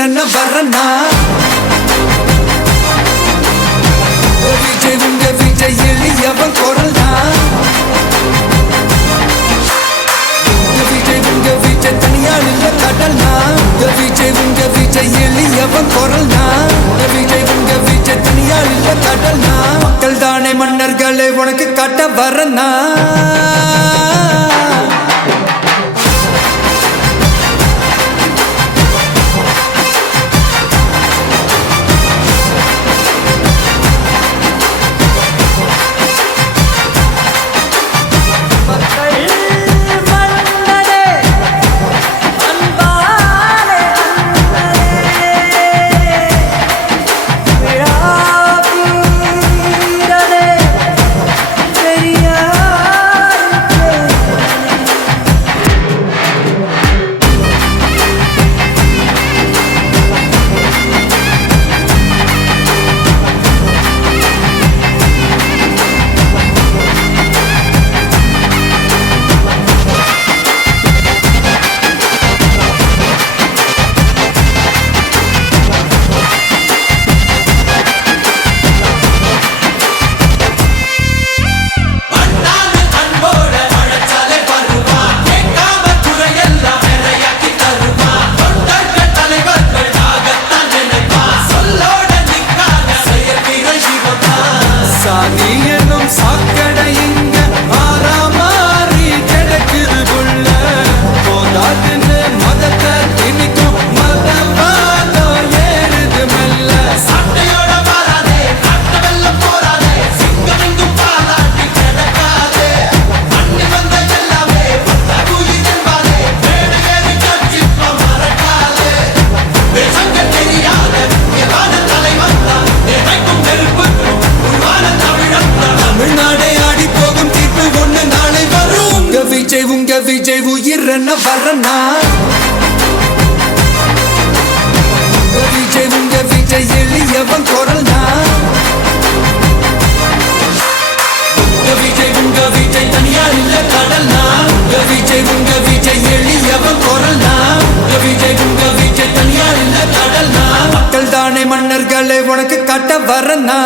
உயிரன வரனா விஜய் உங்க விஜய் எளியவன் குரல்னா விஜய் உங்க விஜய் தனியால் இல்ல கடல்னா விஜய் உங்க விஜய் எளியவன் குரல்னா விஜய் உங்க விஜய் தனியால் இல்ல கடல்னா மக்கள் தானே மன்னர்களே உனக்கு காட்ட வரனா விஜய் உயிரன வரனா விஜய் உங்க விஜய் எளியவன் குரல்னா விஜய் உங்க விஜய் தனியால் இல்ல கடல்னா விஜய் உங்க விஜய் எளியவன் குரல்னா விஜய் உங்க விஜய் தனியால் இல்ல கடல்னா மக்கள் தானே மன்னர்களே உனக்கு காட்ட வரனா